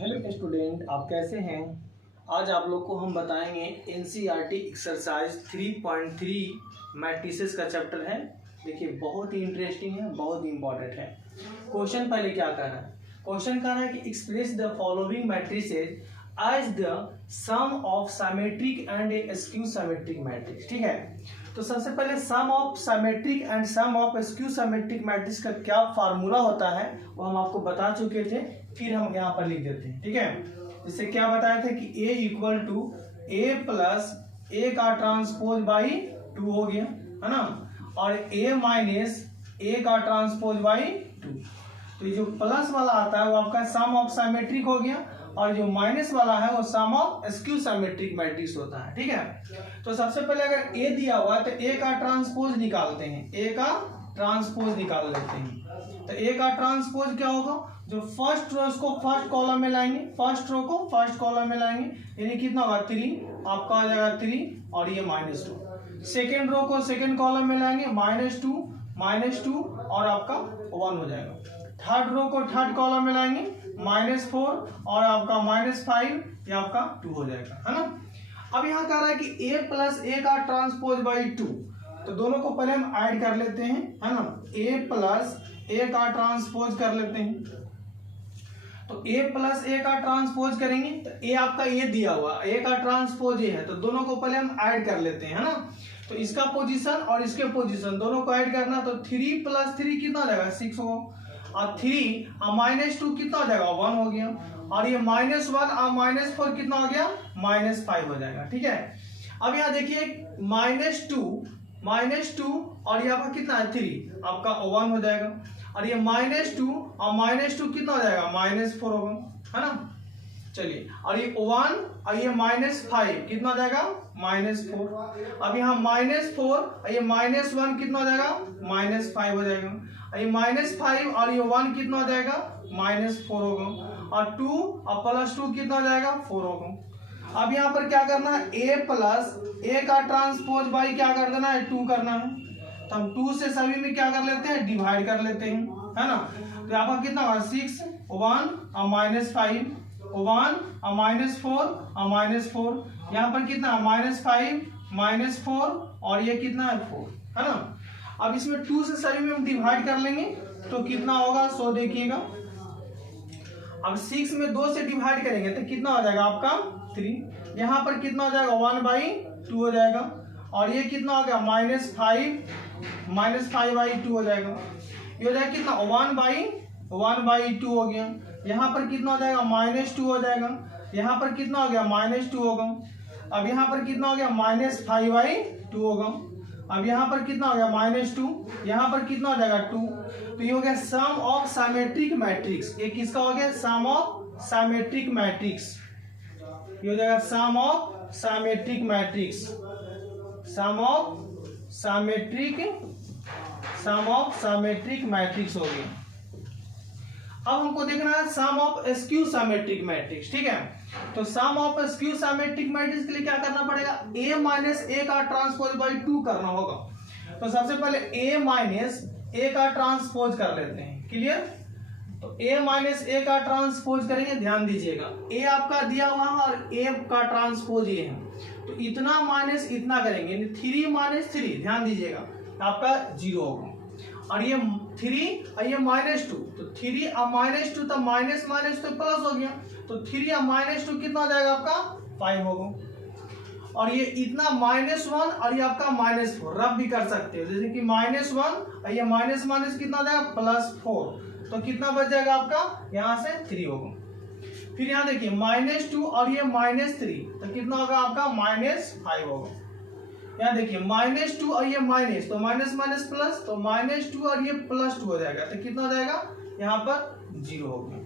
Hello student, आप कैसे हैं। आज आप लोग को हम बताएंगे एनसीईआरटी एक्सरसाइज 3.3 मैट्रिसेस का चैप्टर है। देखिए बहुत ही इंटरेस्टिंग है, बहुत ही इंपॉर्टेंट है। क्वेश्चन पहले क्या कर रहा है, क्वेश्चन कह रहा है कि express the following matrices as the sum of symmetric and skew symmetric matrix. ठीक है, तो सबसे पहले sum of symmetric and sum of skew symmetric matrix का क्या फार्मूला होता है वो हम आपको बता चुके थे, फिर हम यहाँ पर लिख देते हैं। ठीक है, जिससे क्या बताया था कि A equal to A plus A का ट्रांसपोज बाई 2 हो गया, है ना, और A माइनस A का ट्रांसपोज बाई 2। तो ये जो प्लस वाला आता है वो आपका सम ऑफ सिमेट्रिक हो गया, और जो माइनस वाला है वो सम ऑफ स्क्यू सिमेट्रिक मैट्रिक्स होता है। ठीक है, तो सबसे पहले अगर A दिया हुआ है तो A का ट्रांसपोज निकालते हैं, A का ट्रांसपोज निकाल लेते हैं। तो A का ट्रांसपोज क्या होगा, जो फर्स्ट रो उसको फर्स्ट कॉलम में लाएंगे, फर्स्ट रो को फर्स्ट कॉलम में लाएंगे, यानी कितना होगा 3, आपका आ जाएगा 3 और ये -2। सेकेंड रो को सेकेंड कॉलम में लाएंगे, -2 और आपका 1 हो जाएगा। थर्ड रो को थर्ड कॉलम में लाएंगे, -4 और आपका -5, ये आपका 2 हो जाएगा, है ना। अब यहाँ कह रहा है कि A प्लस A का ट्रांसपोज बाई 2, तो दोनों को पहले हम ऐड कर लेते हैं, है ना। A प्लस A का ट्रांसपोज कर लेते हैं, तो A प्लस A का ट्रांसपोज करेंगे तो A आपका ये दिया हुआ, A का ट्रांसपोज ये है, तो दोनों को पहले हम ऐड कर लेते हैं, है ना। तो इसका पोजीशन और इसके पोजीशन दोनों को ऐड करना, तो 3 प्लस 3 कितना हो जाएगा 6 होगा, और 3 और -2 कितना हो जाएगा 1 हो गया, और ये -1 और -4 कितना हो गया -5 हो जाएगा। ठीक है, अब यहाँ देखिए -2 और यहाँ पर कितना है 3, आपका 1 हो जाएगा, और ये -2 और -2 कितना हो जाएगा -4 होगा, है ना। चलिए, और ये 1 और ये -5 कितना हो जाएगा -4। अब यहाँ -4 और ये -1 कितना हो जाएगा -5 हो जाएगा, ये -5 और ये 1 कितना हो जाएगा -4 होगा, और 2 और +2 कितना हो जाएगा 4 होगा। अब यहाँ पर क्या करना है, A प्लस A का ट्रांसपोज बाई क्या कर देना है 2 करना है, तो हम 2 से सभी में क्या कर लेते हैं डिवाइड कर लेते हैं, है ना। तो यहाँ पर कितना होगा 6 1 और -5 1 और -4 और -4, यहाँ पर कितना -5 -4 और ये कितना है 4, है ना। अब इसमें 2 से सभी में हम डिवाइड कर लेंगे तो कितना होगा, सो देखिएगा। अब 6 में 2 से डिवाइड करेंगे तो कितना हो जाएगा आपका 3, यहाँ पर कितना हो जाएगा 1/2 हो जाएगा, और ये कितना हो गया -5/2 हो जाएगा, ये हो जाएगा कितना 1/2 हो गया। यहाँ पर कितना हो जाएगा -2 हो जाएगा, यहाँ पर कितना हो गया -2 होगा, अब यहाँ पर कितना हो गया -5/2 होगा, अब यहाँ पर कितना हो गया -2, यहाँ पर कितना हो जाएगा 2, तो ये हो गया सम ऑफ सिमेट्रिक मैट्रिक्स। ये किसका हो गया सम ऑफ सिमेट्रिक मैट्रिक्स, ये हो जाएगा sum of symmetric matrix, sum of symmetric matrix हो गया। अब हमको देखना है sum of skew symmetric matrix. ठीक है, तो sum of skew symmetric matrix के लिए क्या करना पड़ेगा, A माइनस A का ट्रांसपोज बाई 2 करना होगा। तो सबसे पहले A माइनस A का ट्रांसपोज कर लेते हैं, क्लियर। तो A माइनस A का ट्रांसपोज करेंगे, ध्यान दीजिएगा A आपका दिया हुआ है और A का ट्रांसपोज ये है, तो इतना माइनस इतना करेंगे, 3 - 3, ध्यान दीजिएगा आपका 0 होगा, और ये 3 और ये -2, तो 3 और -2 तो माइनस तो प्लस हो गया, तो 3 और -2 कितना हो जाएगा आपका 5 होगा, और ये इतना -1 और ये आपका -4 रब भी कर सकते हो, जैसे कि -1 और ये माइनस कितना हो जाएगा +4, तो कितना बच जाएगा आपका यहाँ से 3 होगा। फिर यहाँ देखिए -2 और ये -3, तो कितना होगा आपका -5 होगा। यहाँ देखिए -2 और ये माइनस, तो माइनस प्लस, तो -2 और ये +2 हो जाएगा, तो कितना हो जाएगा यहाँ पर 0 हो गया।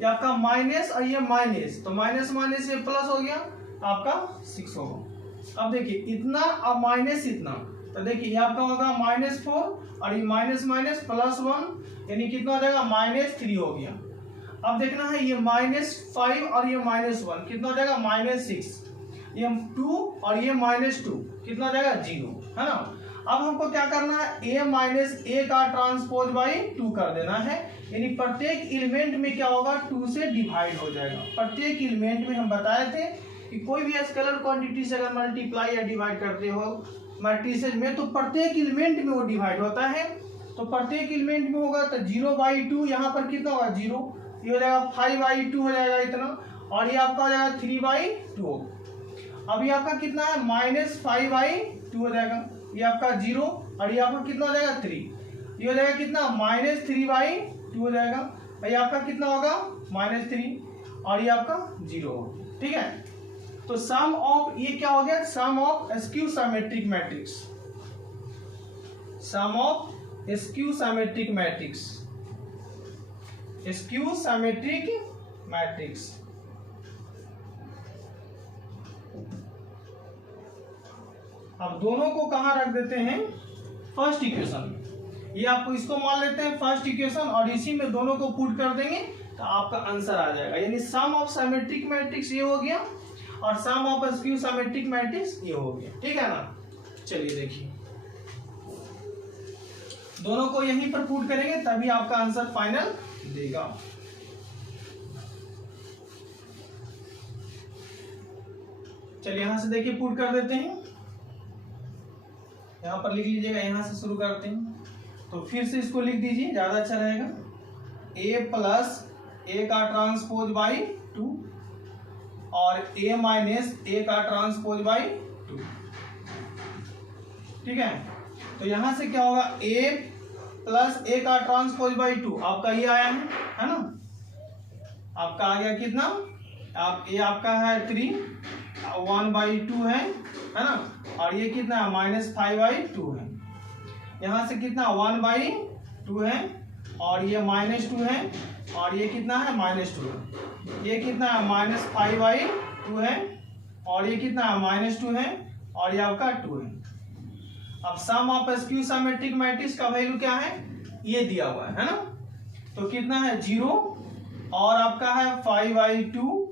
ये आपका माइनस और ये माइनस, तो माइनस ये प्लस हो गया, आपका 6 होगा। अब देखिए इतना और माइनस इतना, तो देखिए ये आपका होगा -4 और ये माइनस +1, यानी कितना हो जाएगा -3 हो गया। अब देखना है ये -5 और ये -1 कितना हो जाएगा -6, ये 2 और ये -2 कितना हो जाएगा 0, है ना। अब हमको क्या करना है, a माइनस ए का ट्रांसपोज बाई 2 कर देना है, यानी प्रत्येक एलिमेंट में क्या होगा 2 से डिवाइड हो जाएगा। प्रत्येक एलिमेंट में हम बताए थे कि कोई भी स्केलर क्वांटिटी से अगर मल्टीप्लाई या डिवाइड करते हो मैट्रिसेज में तो प्रत्येक एलिमेंट में वो डिवाइड होता है। तो प्रत्येक एलिमेंट में होगा तो 0/2, यहाँ पर कितना होगा 0, ये हो जाएगा 5/2 हो जाएगा इतना, और ये आपका हो जाएगा 3/2। अभी आपका कितना है -5/2 हो जाएगा, ये आपका 0, और ये आपका कितना हो जाएगा 3, ये हो जाएगा कितना -3/2 हो जाएगा, और ये आपका कितना होगा -3, और ये आपका 0 होगा। ठीक है, तो सम ऑफ ये क्या हो गया, sum of skew symmetric matrix, sum of skew symmetric matrix, skew symmetric matrix. अब दोनों को कहां रख देते हैं, फर्स्ट इक्वेशन में। ये आपको इसको मान लेते हैं फर्स्ट इक्वेशन, और इसी में दोनों को पुट कर देंगे तो आपका आंसर आ जाएगा। यानी सम ऑफ सिमेट्रिक मैट्रिक्स ये हो गया, और सम ऑफ स्क्यू सिमेट्रिक मैट्रिक्स ये हो गया। ठीक है ना, चलिए देखिए, दोनों को यहीं पर पुट करेंगे तभी आपका आंसर फाइनल देगा। चलिए यहां से देखिए पुट कर देते हैं, यहां पर लिख लीजिएगा, यहां से शुरू करते हैं। तो फिर से इसको लिख दीजिए, ज्यादा अच्छा रहेगा, a प्लस ए का ट्रांसपोज बाई 2 और a माइनस ए का ट्रांसपोज बाई 2। ठीक है, तो यहां से क्या होगा, a प्लस ए का ट्रांसपोज बाई 2 आपका ये आया है ना, आपका आ गया कितना, आप ये आपका है 3, 1/2 है ना, और ये कितना है -5/2 है। यहाँ से कितना 1/2 है, और ये -2 है, और ये कितना है -2 है, ये कितना है -5/2 है, और ये कितना है -2 है, और ये आपका 2 है। अब सम ऑफ स्क्यू सिमेट्रिक मैट्रिक्स का वैल्यू क्या है, ये दिया हुआ है ना, तो कितना है 0, और आपका है 5/2,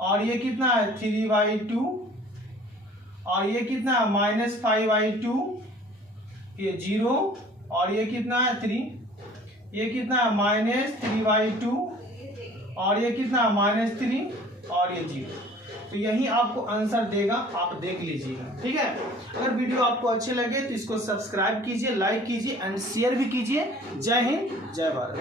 और ये कितना है 3/2, और ये कितना है -5/2, ये 0, और ये कितना है 3, ये कितना है -3/2, और ये कितना है -3, और ये 0। तो यही आपको आंसर देगा, आप देख लीजिएगा। ठीक है, अगर वीडियो आपको अच्छे लगे तो इसको सब्सक्राइब कीजिए, लाइक कीजिए एंड शेयर भी कीजिए। जय हिंद, जय भारत।